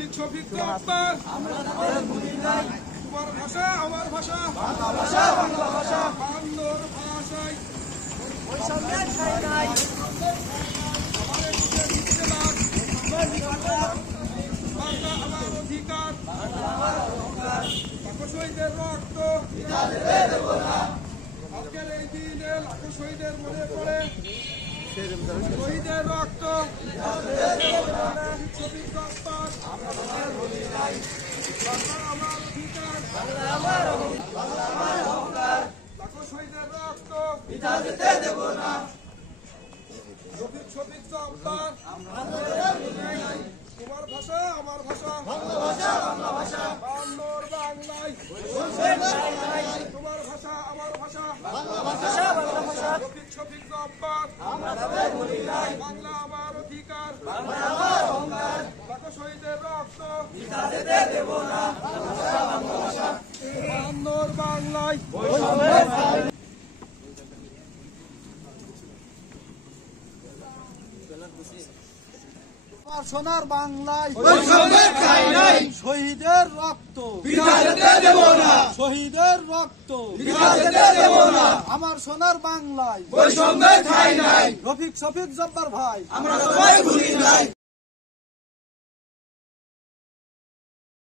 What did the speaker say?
রফিক শফিক জব্বার তোমার ভাষা আমার ভাষা বাংলা ভাষা বাংলার ভাষায় বাংলা আমার অধিকার লাখো শহীদের রক্ত আজকের এই দিনে লাখো শহীদের মনে পড়ে শহীদের রক্ত শফিক জব্বার বাংলা আমার অধিকার লাখো শহীদের রক্ত রফিক শফিক জব্বার তোমার ভাষা আমার ভাষা বাংলার বাংলায় তোমার ভাষা আমার ভাষা রফিক শফিক জব্বার বাংলা আমার অধিকার লাখো শহীদের রক্ত বাংলার বাংলায় সোনার বাংলায় শহীদের রক্ত শহীদের রক্ত আমার সোনার বাংলায় রফিক শফিক জব্বার ভাই।